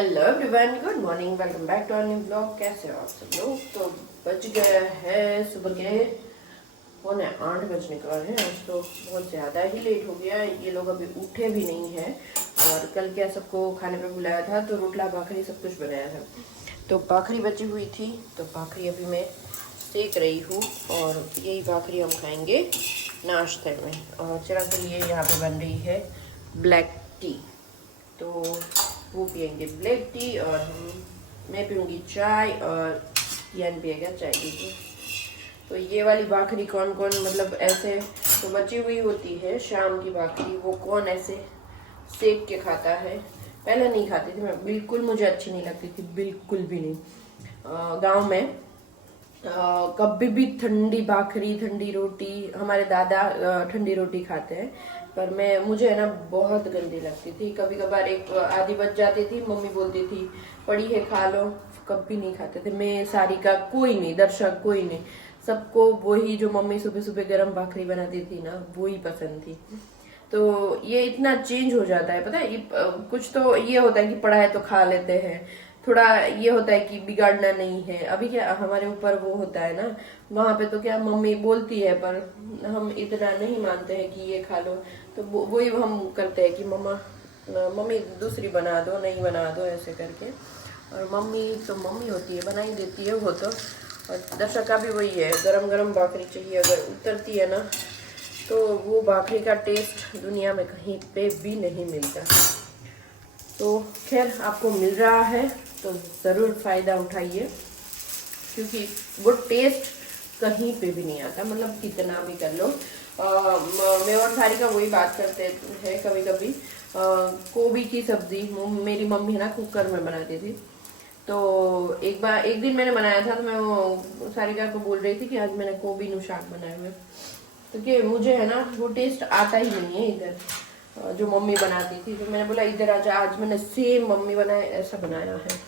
Hello everyone, good morning, welcome back to our new blog. कैसे हो आप सब लोग? तो बज गया है सुबह के 7:45 बजने का है। आज तो बहुत ज़्यादा ही लेट हो गया। ये लोग अभी उठे भी नहीं हैं और कल क्या सबको खाने पे बुलाया था तो रोटला भाखरी सब कुछ बनाया था, तो भाखरी बची हुई थी तो भाखरी अभी मैं सेक रही हूँ और यही भाखरी हम खाएंगे नाश्ते में। और चिराग के लिए यहाँ पे बन रही है ब्लैक टी, तो वो पियेंगे ब्लैक टी और मैं पीऊँगी चाय और यान पिएगा चाय पीजिए। तो ये वाली भाखरी कौन कौन मतलब ऐसे तो बची हुई होती है शाम की भाखरी, वो कौन ऐसे सेक के खाता है। पहले नहीं खाती थी मैं, बिल्कुल मुझे अच्छी नहीं लगती थी, बिल्कुल भी नहीं। गांव में कभी भी ठंडी भाखरी ठंडी रोटी, हमारे दादा ठंडी रोटी खाते हैं, पर मुझे है ना बहुत गंदी लगती थी। कभी कभार एक आधी बच जाती थी, मम्मी बोलती थी पड़ी है खा लो, कभी नहीं खाते थे। मैं सारी का कोई नहीं, दर्शक कोई नहीं, सबको वही जो मम्मी सुबह सुबह गर्म भाखरी बनाती थी ना वही पसंद थी। तो ये इतना चेंज हो जाता है, पता है। कुछ तो ये होता है कि पढ़ा है तो खा लेते हैं, थोड़ा ये होता है कि बिगाड़ना नहीं है। अभी क्या हमारे ऊपर वो होता है ना, वहां पे तो क्या मम्मी बोलती है पर हम इतना नहीं मानते हैं कि ये खा लो, तो वही हम करते हैं कि मम्मी दूसरी बना दो, नहीं बना दो ऐसे करके। और मम्मी तो मम्मी होती है, बना ही देती है वो तो। और दर्शक का भी वही है, गरम गरम भाखरी चाहिए, अगर उतरती है ना तो वो भाखरी का टेस्ट दुनिया में कहीं पे भी नहीं मिलता। तो खैर आपको मिल रहा है तो ज़रूर फ़ायदा उठाइए, क्योंकि वो टेस्ट कहीं पे भी नहीं आता, मतलब कितना भी कर लो। मैं और सारी का वही बात करते हैं कभी कभी। गोभी की सब्जी मेरी मम्मी है ना कुकर में बनाती थी, तो एक दिन मैंने बनाया था तो मैं वो सारिका को बोल रही थी कि आज मैंने गोभी नु शाक बनाए हुए, तो कि मुझे है ना वो टेस्ट आता ही नहीं है इधर जो मम्मी बनाती थी। तो मैंने बोला इधर आजा, आज मैंने सेम मम्मी बनाए ऐसा बनाया है।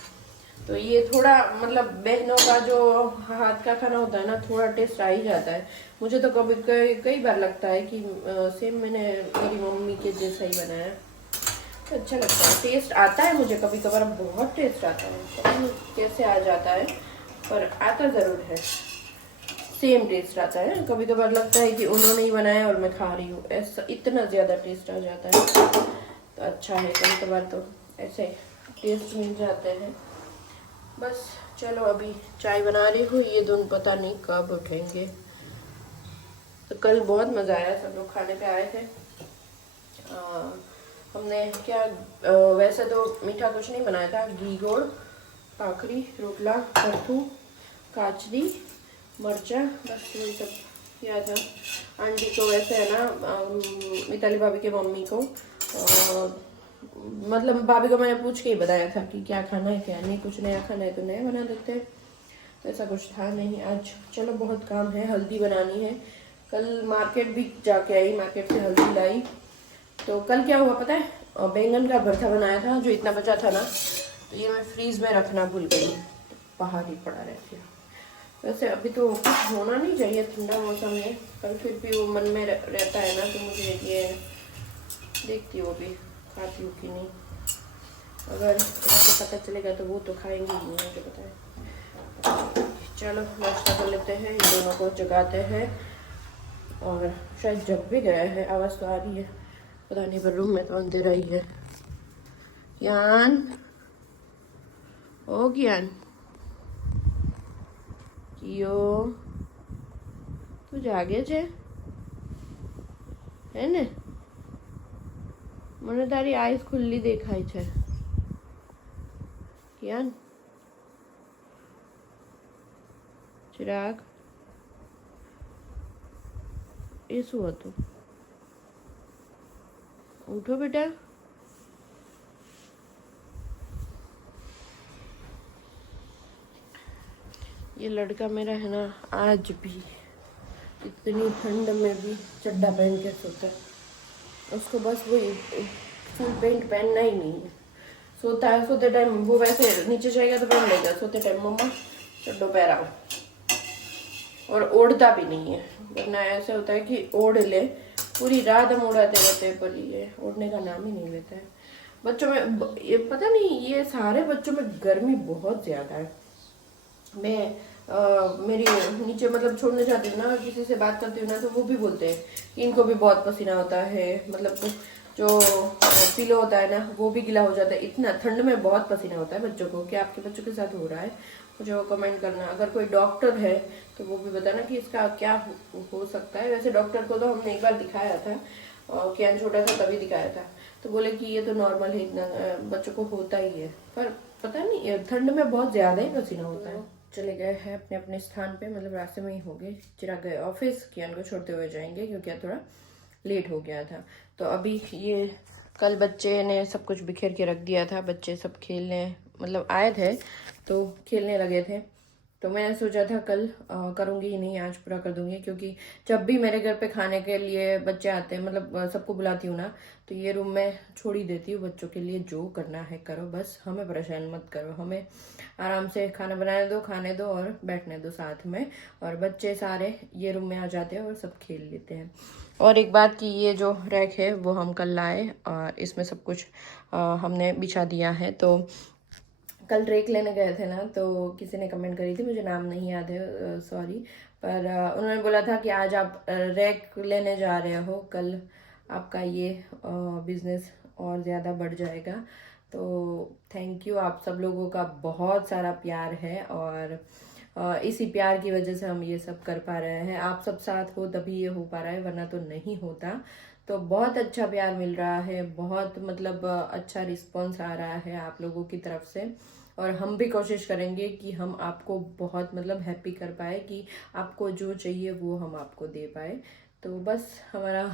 तो ये थोड़ा मतलब बहनों का जो हाथ का खाना होता है ना, थोड़ा टेस्ट आ ही जाता है। मुझे तो कभी कई बार लगता है कि सेम मैंने मेरी मम्मी के जैसा ही बनाया, तो अच्छा लगता है, टेस्ट आता है मुझे। कभी कभार बहुत टेस्ट आता है, पता नहीं कैसे आ जाता है, पर आता ज़रूर है, सेम टेस्ट आता है। कभी कभार लगता है कि उन्होंने ही बनाया और मैं खा रही हूँ, ऐसा इतना ज़्यादा टेस्ट आ जाता है। तो अच्छा है, कभी कभार तो ऐसे टेस्ट मिल जाते हैं। बस चलो अभी चाय बना रही हूँ, ये दोनों पता नहीं कब उठेंगे। तो कल बहुत मज़ा आया, सब लोग खाने पे आए थे। हमने क्या वैसे तो मीठा कुछ नहीं बनाया था, घी गोड़ भाखरी रोटला कट्टू काचरी मर्चा, बस यही सब किया था। आंटी को वैसे है ना मिताली भाभी के मम्मी को मतलब भाभी को मैंने पूछ के ही बताया था कि क्या खाना है क्या नहीं, कुछ नया खाना है तो नया बना देते हैं, तो ऐसा कुछ था नहीं आज। चलो बहुत काम है, हल्दी बनानी है, कल मार्केट भी जाके आई, मार्केट से हल्दी लाई। तो कल क्या हुआ पता है, बैंगन का भरता बनाया था जो इतना बचा था ना, तो ये मैं फ्रीज में रखना भूल गई, तो बाहर ही पड़ा रह गया। वैसे अभी तो कुछ होना नहीं चाहिए, ठंडा मौसम है, पर फिर भी वो मन में रहता है ना, तो मुझे ये देखती हूँ अभी खाती हूँ कि नहीं। अगर आपको पता चलेगा तो वो तो खाएंगे ही नहीं, मुझे पता है। चलो नाश्ता कर लेते हैं, इन दोनों को जगाते हैं, और शायद जग भी गया है, आवाज़ तो आ रही है, पता नहीं, पर रूम में तो अंधेरा ही है। ज्ञान ओ ज्ञान कियो तू जागे છે હે ને? મને તારી આઈસ ખુલ્લી દેખાય છે જ્ઞાન। ચિરાગ એ શું હતું? उठो बेटा, ये लड़का मेरा है ना आज भी इतनी ठंड में भी चड्डा पहन के सोता है, उसको बस वही फुल पैंट पहनना ही नहीं है। सोता है, सोते टाइम वो वैसे नीचे जाएगा तो पहन लेगा, सोते टाइम मम्मा चड्डो पहराओ, और ओढ़ता भी नहीं है, वरना ऐसा होता है कि ओढ़ ले, पूरी रात हम उड़ाते रहते हैं, पर ये ओढ़ने का नाम ही नहीं लेता है। बच्चों में ये पता नहीं, ये सारे बच्चों में गर्मी बहुत ज्यादा है। मैं मेरी नीचे मतलब छोड़ने जाती हूँ ना, किसी से बात करती हूँ ना, तो वो भी बोलते हैं कि इनको भी बहुत पसीना होता है, मतलब जो पिलो होता है ना वो भी गीला हो जाता है। इतना ठंड में बहुत पसीना होता है बच्चों को। क्या आपके बच्चों के साथ हो रहा है? मुझे वो कमेंट करना। अगर कोई डॉक्टर है तो वो भी बताना कि इसका क्या हो सकता है। वैसे डॉक्टर को तो हमने एक बार दिखाया था, कियान छोटा था तभी दिखाया था, तो बोले कि ये तो नॉर्मल है, इतना बच्चों को होता ही है। पर पता नहीं, ठंड में बहुत ज्यादा ही पसीना होता है। चले गए हैं अपने अपने स्थान पे, मतलब रास्ते में ही हो गए। चिराग गए ऑफिस, कियान को छोड़ते हुए जाएंगे क्योंकि थोड़ा लेट हो गया था। तो अभी ये कल बच्चे ने सब कुछ बिखेर के रख दिया था। बच्चे सब खेलने मतलब आए थे तो खेलने लगे थे, तो मैंने सोचा था कल करूँगी ही नहीं, आज पूरा कर दूंगी। क्योंकि जब भी मेरे घर पे खाने के लिए बच्चे आते हैं, मतलब सबको बुलाती हूँ ना, तो ये रूम में छोड़ ही देती हूँ बच्चों के लिए। जो करना है करो, बस हमें परेशान मत करो। हमें आराम से खाना बनाने दो, खाने दो और बैठने दो साथ में। और बच्चे सारे ये रूम में आ जाते हैं और सब खेल लेते हैं। और एक बात कि ये जो रैक है वो हम कल लाए और इसमें सब कुछ हमने बिछा दिया है। तो कल रैक लेने गए थे ना, तो किसी ने कमेंट करी थी, मुझे नाम नहीं याद है, सॉरी, पर उन्होंने बोला था कि आज आप रैक लेने जा रहे हो, कल आपका ये बिजनेस और ज़्यादा बढ़ जाएगा। तो थैंक यू, आप सब लोगों का बहुत सारा प्यार है और इसी प्यार की वजह से हम ये सब कर पा रहे हैं। आप सब साथ हो तभी ये हो पा रहा है, वरना तो नहीं होता। तो बहुत अच्छा प्यार मिल रहा है, बहुत मतलब अच्छा रिस्पॉन्स आ रहा है आप लोगों की तरफ से। और हम भी कोशिश करेंगे कि हम आपको बहुत मतलब हैप्पी कर पाए, कि आपको जो चाहिए वो हम आपको दे पाए। तो बस हमारा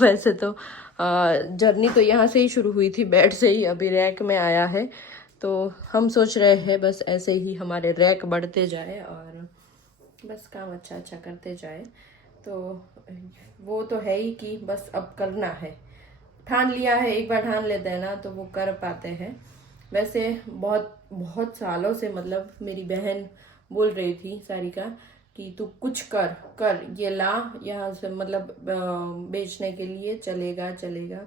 वैसे तो जर्नी तो यहाँ से ही शुरू हुई थी, बेड से ही अभी रैक में आया है। तो हम सोच रहे हैं बस ऐसे ही हमारे रैक बढ़ते जाए और बस काम अच्छा अच्छा करते जाए। तो वो तो है ही कि बस अब करना है, ठान लिया है। एक बार ठान लेते हैं ना तो वो कर पाते हैं। वैसे बहुत बहुत सालों से मतलब मेरी बहन बोल रही थी सारिका कि तू कुछ कर कर, ये ला यहाँ से, मतलब बेचने के लिए चलेगा चलेगा।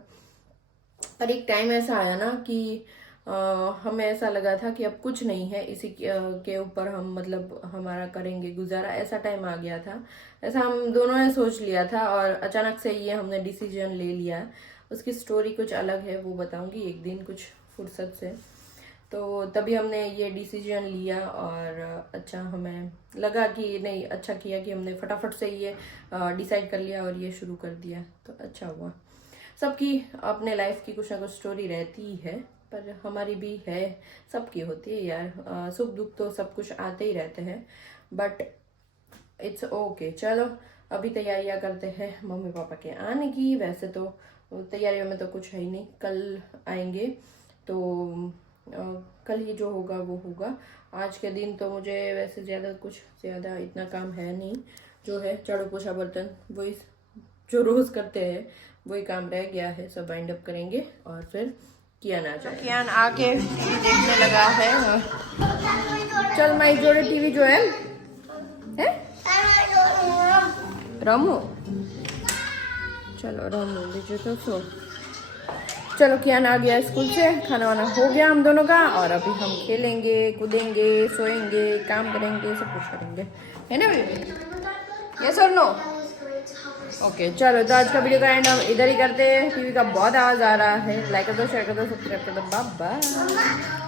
पर एक टाइम ऐसा आया ना कि हमें ऐसा लगा था कि अब कुछ नहीं है, इसी के ऊपर हम मतलब हमारा करेंगे गुजारा, ऐसा टाइम आ गया था। ऐसा हम दोनों ने सोच लिया था और अचानक से ये हमने डिसीजन ले लिया। उसकी स्टोरी कुछ अलग है, वो बताऊंगी एक दिन कुछ फुर्सत से। तो तभी हमने ये डिसीजन लिया और अच्छा हमें लगा कि नहीं, अच्छा किया कि हमने फटाफट से ये डिसाइड कर लिया और ये शुरू कर दिया, तो अच्छा हुआ। सबकी अपने लाइफ की कुछ ना कुछ स्टोरी रहती ही है, पर हमारी भी है, सबकी होती है यार। सुख दुख तो सब कुछ आते ही रहते हैं, बट इट्स ओके। चलो अभी तैयारियां करते हैं मम्मी पापा के आने की। वैसे तो तैयारियों में तो कुछ है ही नहीं, कल आएंगे तो कल ही जो होगा वो होगा। आज के दिन तो मुझे वैसे ज़्यादा इतना काम है नहीं, जो है झाड़ू पोछा बर्तन वही जो रोज़ करते हैं वही काम रह गया है, सब वाइंड अप करेंगे और फिर कियान आ जाए। कियान आके टीवी देखने लगा है। चल माई जोड़े टीवी जो है रमो, चलो रमो बीजू तो सो। चलो कियान आ गया स्कूल से, खाना वाना हो गया हम दोनों का, और अभी हम खेलेंगे कूदेंगे सोएंगे काम करेंगे सब कुछ करेंगे, है ना बेबी? यस और नो? ओके चलो, तो आज का वीडियो का एंड हम इधर ही करते हैं। टीवी का बहुत आवाज़ आ रहा है। लाइक कर दो, शेयर कर दो, सब्सक्राइब कर दो, बाय बाय।